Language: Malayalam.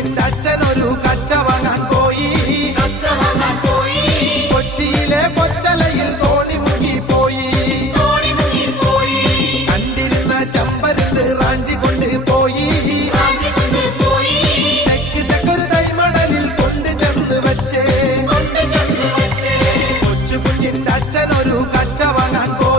കുഞ്ഞിന്റെ അച്ഛനൊരു കച്ച വാങ്ങാൻ പോയി. കൊച്ചിയിലെ കൊച്ചലയിൽ തോണി മുങ്ങിപ്പോയി. കണ്ടിരുന്ന ചമ്പരത്ത് റാഞ്ചി കൊണ്ട് പോയി. തെക്കൊരു തൈമണലിൽ കൊണ്ട് ചെന്ന് വെച്ച് കൊച്ചു കുഞ്ഞിന്റെ അച്ഛനൊരു കച്ച വാങ്ങാൻ പോയി.